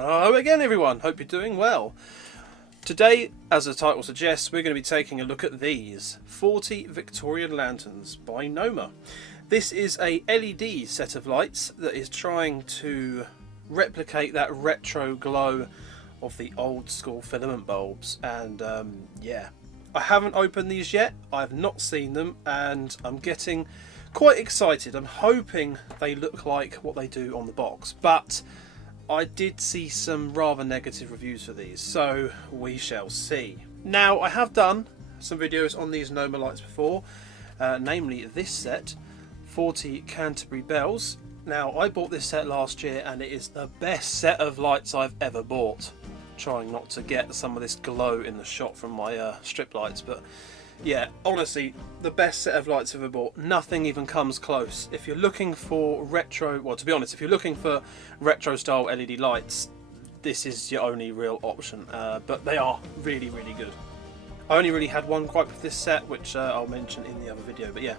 Hello again everyone, hope you're doing well. Today, as the title suggests, we're going to be taking a look at these 40 Victorian lanterns by Noma. This is a LED set of lights that is trying to replicate that retro glow of the old school filament bulbs, and yeah, I haven't opened these yet, I've not seen them, and I'm getting quite excited. I'm hoping they look like what they do on the box, but I did see some rather negative reviews for these, so we shall see. Now, I have done some videos on these Noma lights before, namely this set, 40 Canterbury bells. Now, I bought this set last year and it is the best set of lights I've ever bought. Trying not to get some of this glow in the shot from my strip lights, but yeah, honestly, the best set of lights I've ever bought. Nothing even comes close. If you're looking for retro, well, to be honest, if you're looking for retro style LED lights, this is your only real option, but they are really, really good. I only really had one gripe with this set, which I'll mention in the other video, but yeah,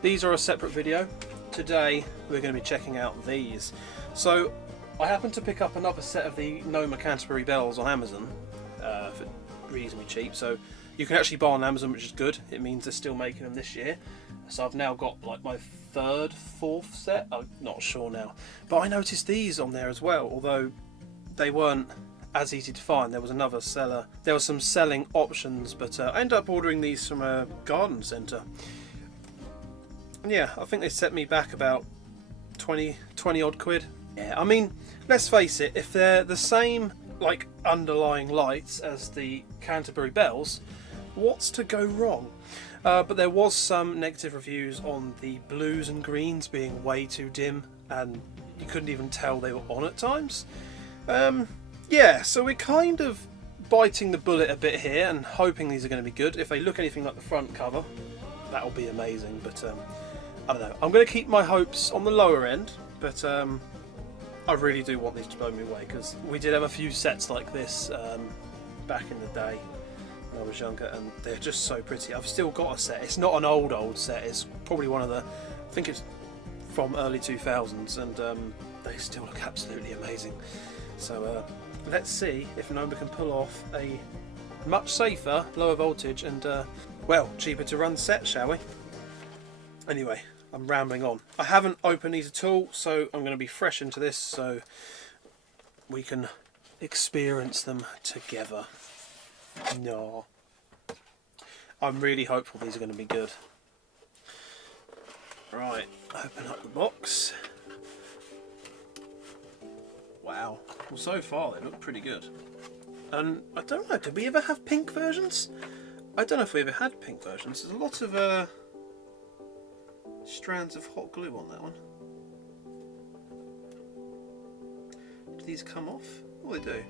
these are a separate video. Today, we're going to be checking out these. So, I happened to pick up another set of the Noma Canterbury bells on Amazon for reasonably cheap, so you can actually buy on Amazon, which is good. It means they're still making them this year. So I've now got like my fourth set. I'm not sure now. But I noticed these on there as well, although they weren't as easy to find. There was another seller. There were some selling options, but I ended up ordering these from a garden centre. And yeah, I think they set me back about 20 odd quid. Yeah, I mean, let's face it, if they're the same like underlying lights as the Canterbury bells, what's to go wrong? But there was some negative reviews on the blues and greens being way too dim, and you couldn't even tell they were on at times. Yeah, so we're kind of biting the bullet a bit here and hoping these are going to be good. If they look anything like the front cover, that'll be amazing, but I don't know. I'm going to keep my hopes on the lower end, but I really do want these to blow me away, because we did have a few sets like this back in the day when I was younger, and they're just so pretty. I've still got a set. It's not an old set. It's probably one of the, I think it's from early 2000s, and they still look absolutely amazing. So let's see if Noma can pull off a much safer, lower voltage, and well, cheaper to run set, shall we? Anyway, I'm rambling on. I haven't opened these at all, so I'm going to be fresh into this so we can experience them together. No. I'm really hopeful these are going to be good. Right, open up the box. Wow. Well, so far they look pretty good. And I don't know, did we ever have pink versions? I don't know if we ever had pink versions. There's a lot of strands of hot glue on that one. Do these come off? Oh, they do.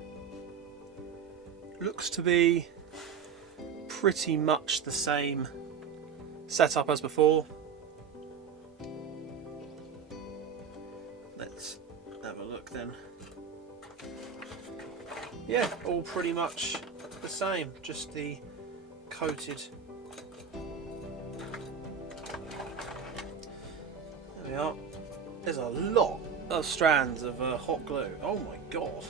Looks to be pretty much the same setup as before. Let's have a look then. Yeah, all pretty much the same, just the coated. There we are. There's a lot of strands of hot glue. Oh my god.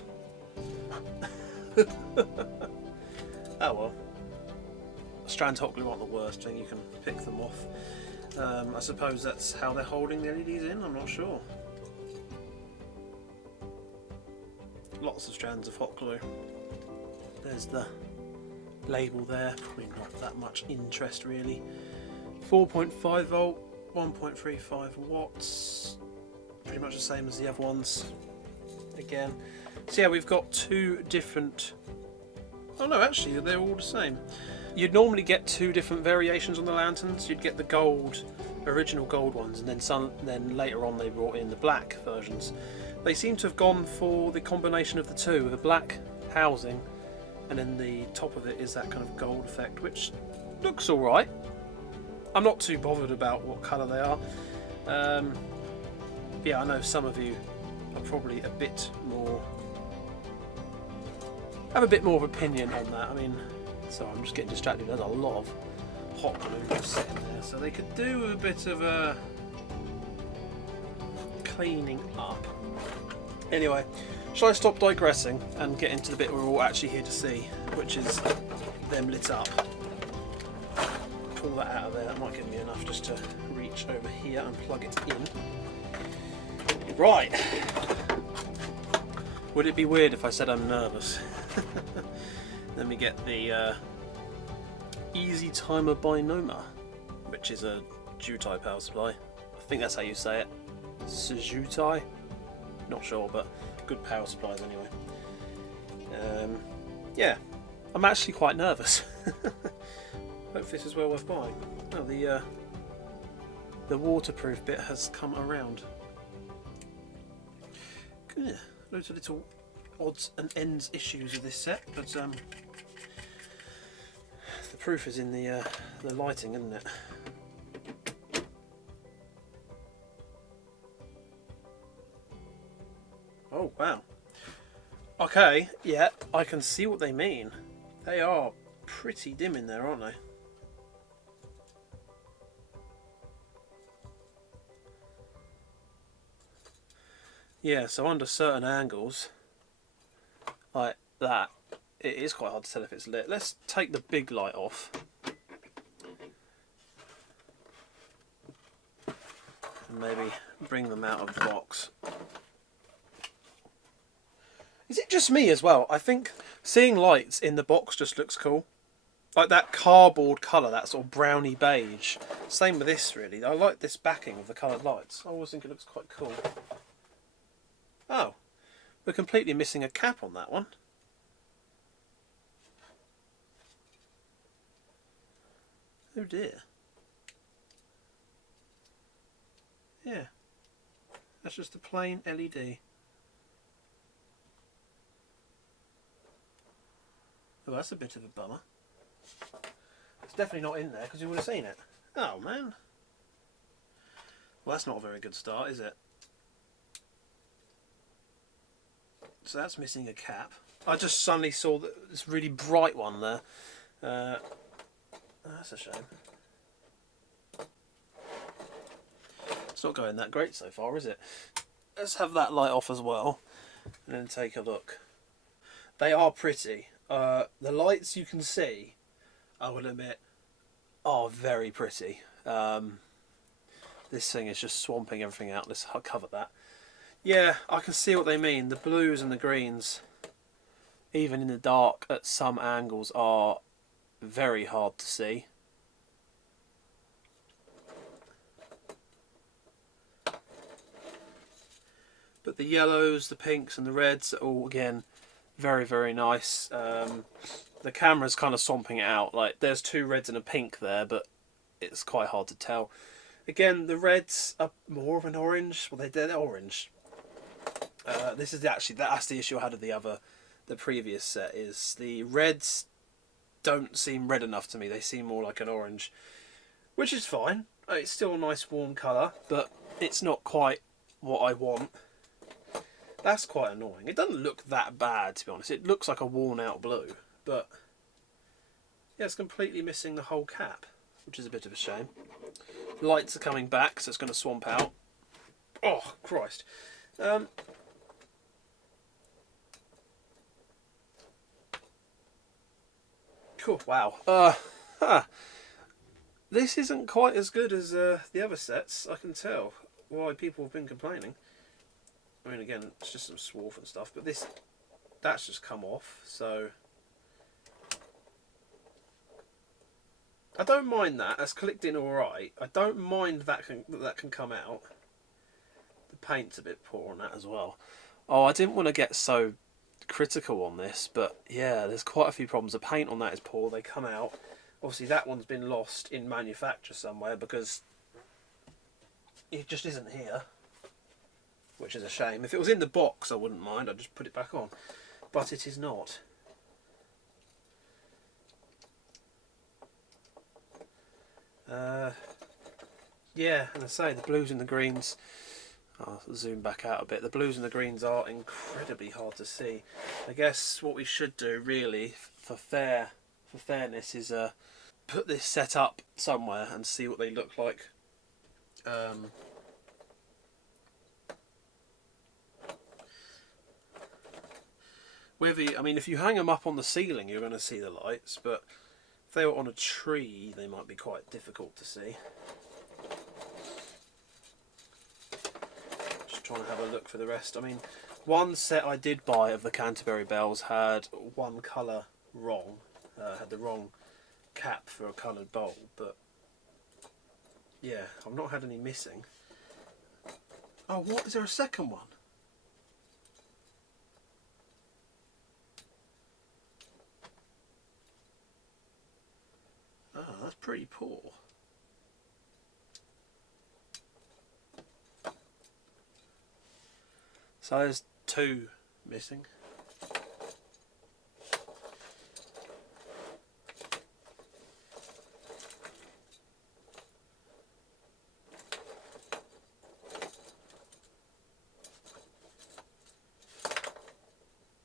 Oh well. Strands of hot glue aren't the worst thing, you can pick them off. I suppose that's how they're holding the LEDs in, I'm not sure. Lots of strands of hot glue. There's the label there, probably not that much interest really. 4.5 volt, 1.35 watts, pretty much the same as the other ones again. So yeah, we've got two different, oh no, actually they're all the same. You'd normally get two different variations on the lanterns. You'd get the gold, original gold ones, and then later on they brought in the black versions. They seem to have gone for the combination of the two, with a black housing and then the top of it is that kind of gold effect, which looks alright. I'm not too bothered about what colour they are. Yeah, I know some of you are probably a bit more, have a bit more of opinion on that. I mean, so I'm just getting distracted. There's a lot of hot glue sitting there, so they could do a bit of a cleaning up. Anyway, Shall I stop digressing and get into the bit we're all actually here to see, which is them lit up? Pull that out of there, that might give me enough just to reach over here and plug it in. Right. Would it be weird if I said I'm nervous? Let me get the Easy Timer by Noma, which is a Jutai power supply. I think that's how you say it. Sujutai? Not sure, but good power supplies anyway. Yeah, I'm actually quite nervous. Hope this is well worth buying. Oh, the waterproof bit has come around. Yeah, loads of little odds and ends issues of this set, but the proof is in the lighting, isn't it? Oh wow. Okay, yeah, I can see what they mean. They are pretty dim in there, aren't they? Yeah, so under certain angles, like that, it is quite hard to tell if it's lit. Let's take the big light off. And maybe bring them out of the box. Is it just me as well? I think seeing lights in the box just looks cool. Like that cardboard colour, that sort of browny beige. Same with this really. I like this backing of the coloured lights. I always think it looks quite cool. Oh, we're completely missing a cap on that one. Oh dear. Yeah, that's just a plain LED. Oh, that's a bit of a bummer. It's definitely not in there because you would have seen it. Oh man. Well, that's not a very good start, is it? So that's missing a cap. I just suddenly saw this really bright one there. That's a shame. It's not going that great so far, is it? Let's have that light off as well and then take a look. They are pretty. The lights you can see, I will admit, are very pretty. This thing is just swamping everything out. Let's cover that. Yeah, I can see what they mean. The blues and the greens, even in the dark at some angles, are very hard to see. But the yellows, the pinks and the reds are all, again, very, very nice. The camera's kind of swamping it out. Like, there's two reds and a pink there, but it's quite hard to tell. Again, the reds are more of an orange. Well, they're orange. This is actually, that's the issue I had with the previous set, is the reds don't seem red enough to me. They seem more like an orange, which is fine. It's still a nice warm colour, but it's not quite what I want. That's quite annoying. It doesn't look that bad, to be honest. It looks like a worn out blue, but yeah, it's completely missing the whole cap, which is a bit of a shame. Lights are coming back, so it's going to swamp out. Oh, Christ. Cool. Wow. This isn't quite as good as the other sets. I can tell why people have been complaining. I mean, again, it's just some swarf and stuff, but that's just come off, so I don't mind that. That's clicked in all right. I don't mind that can come out. The paint's a bit poor on that as well. Oh, I didn't want to get so critical on this, but yeah, there's quite a few problems. The paint on that is poor. They come out. Obviously, that one's been lost in manufacture somewhere because it just isn't here, which is a shame. If it was in the box, I wouldn't mind. I'd just put it back on, but it is not. Yeah, and I say the blues and the greens. I'll zoom back out a bit. The blues and the greens are incredibly hard to see. I guess what we should do, really, for fairness, is put this set up somewhere and see what they look like. I mean, if you hang them up on the ceiling, you're going to see the lights, but if they were on a tree, they might be quite difficult to see. Just trying to have a look for the rest. I mean, one set I did buy of the Canterbury bells had one colour wrong, had the wrong cap for a coloured bulb, but yeah, I've not had any missing. Oh, what? Is there a second one? Oh, that's pretty poor. So there's two missing.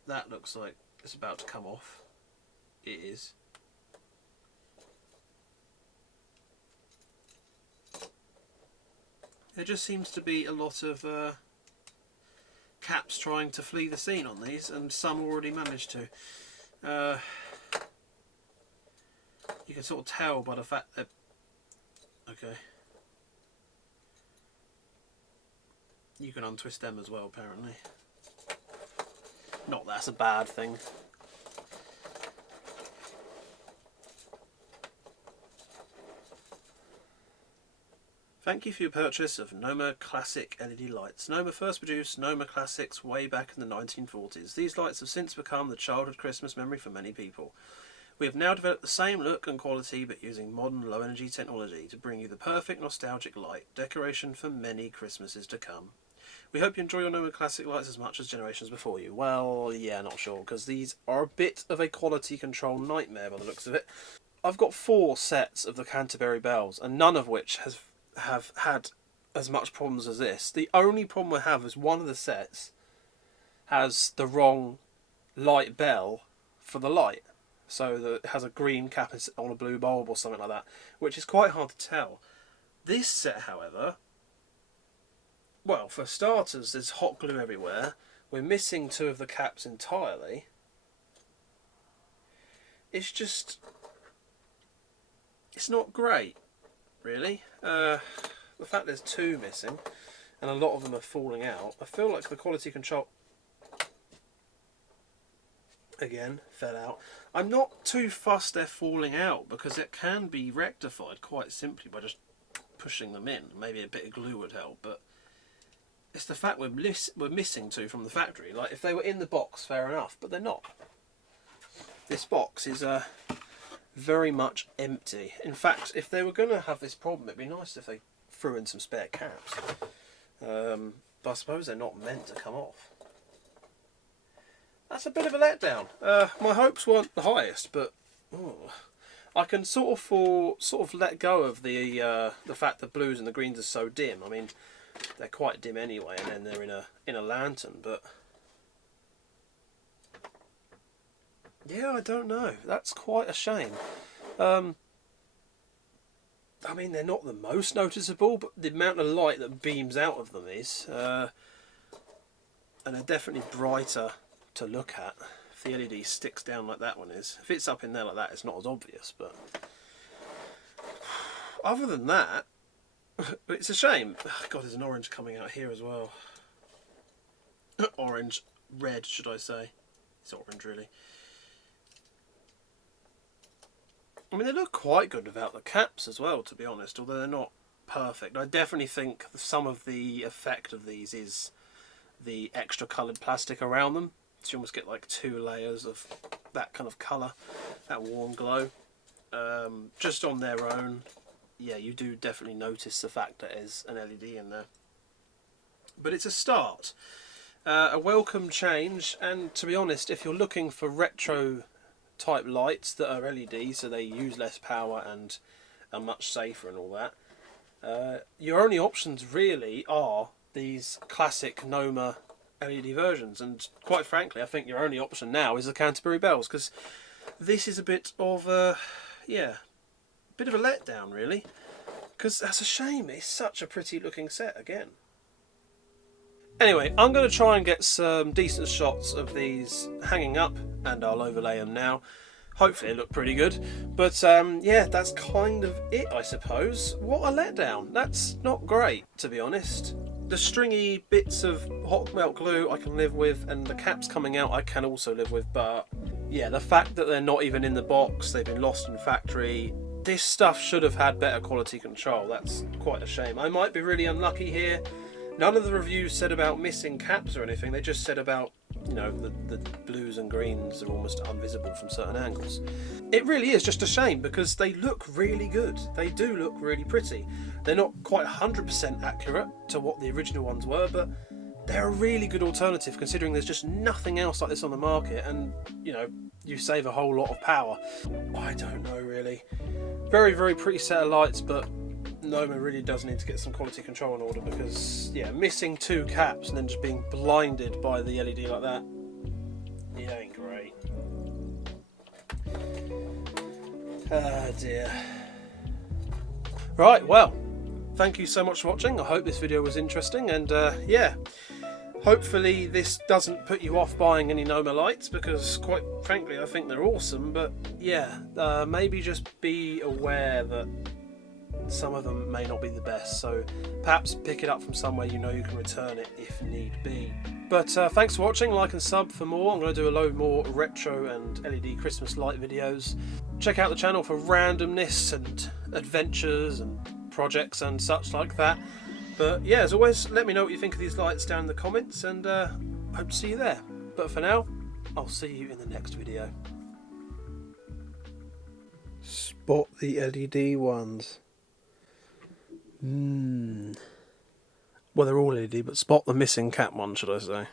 That looks like it's about to come off. It is. There just seems to be a lot of caps trying to flee the scene on these, and some already managed to. You can sort of tell by the fact that... Okay. You can untwist them as well, apparently. Not that's a bad thing. Thank you for your purchase of Noma Classic LED lights. Noma first produced Noma Classics way back in the 1940s. These lights have since become the childhood Christmas memory for many people. We have now developed the same look and quality but using modern low energy technology to bring you the perfect nostalgic light decoration for many Christmases to come. We hope you enjoy your Noma Classic lights as much as generations before you. Well, yeah, not sure, because these are a bit of a quality control nightmare by the looks of it. I've got 4 sets of the Canterbury bells, and none of which have had as much problems as this. The only problem I have is one of the sets has the wrong light bell for the light. So that it has a green cap on a blue bulb or something like that, which is quite hard to tell. This set, however... Well, for starters, there's hot glue everywhere. We're missing 2 of the caps entirely. It's just... It's not great, really. The fact there's 2 missing, and a lot of them are falling out, I feel like the quality control... Again, fell out. I'm not too fussed they're falling out, because it can be rectified quite simply by just pushing them in. Maybe a bit of glue would help, but... It's the fact we're missing 2 from the factory. Like, if they were in the box, fair enough, but they're not. This box is very much empty. In fact, if they were going to have this problem, it'd be nice if they threw in some spare caps. But I suppose they're not meant to come off. That's a bit of a letdown. My hopes weren't the highest, but I can sort of let go of the fact that blues and the greens are so dim. I mean, they're quite dim anyway, and then they're in a lantern, but yeah, I don't know. That's quite a shame. I mean, they're not the most noticeable, but the amount of light that beams out of them is, and they're definitely brighter to look at. If the LED sticks down like that one is, if it's up in there like that, it's not as obvious. But other than that, it's a shame. Oh, God, there's an orange coming out here as well. Orange, red, should I say? It's orange, really. I mean, they look quite good without the caps as well, to be honest, although they're not perfect. I definitely think some of the effect of these is the extra coloured plastic around them. So you almost get like 2 layers of that kind of colour, that warm glow. Just on their own, yeah, you do definitely notice the fact that there's an LED in there. But it's a start. A welcome change, and to be honest, if you're looking for retro type lights that are LED, so they use less power and are much safer and all that, your only options really are these classic Noma LED versions, and quite frankly I think your only option now is the Canterbury bells, because this is a bit of a bit of a letdown really, because that's a shame. It's such a pretty looking set again. Anyway, I'm going to try and get some decent shots of these hanging up, and I'll overlay them now. Hopefully they look pretty good. But yeah, that's kind of it, I suppose. What a letdown. That's not great, to be honest. The stringy bits of hot melt glue I can live with, and the caps coming out I can also live with, but yeah, the fact that they're not even in the box, they've been lost in factory. This stuff should have had better quality control. That's quite a shame. I might be really unlucky here. None of the reviews said about missing caps or anything. They just said about, you know, the blues and greens are almost invisible from certain angles. It really is just a shame because they look really good. They do look really pretty. They're not quite 100% accurate to what the original ones were, but they're a really good alternative considering there's just nothing else like this on the market, and, you know, you save a whole lot of power. I don't know really. Very, very pretty set of lights, but Noma really does need to get some quality control in order because, yeah, missing 2 caps and then just being blinded by the LED like that, it ain't great. Ah dear. Right, well, thank you so much for watching. I hope this video was interesting, and yeah, hopefully this doesn't put you off buying any Noma lights because, quite frankly, I think they're awesome, but yeah, maybe just be aware that some of them may not be the best, so perhaps pick it up from somewhere you know you can return it if need be. But thanks for watching. Like and sub for more. I'm going to do a load more retro and LED Christmas light videos. Check out the channel for randomness and adventures and projects and such like that. But yeah, as always, let me know what you think of these lights down in the comments, and hope to see you there. But for now, I'll see you in the next video. Spot the LED ones. Well, they're all LED, but spot the missing cap one, should I say.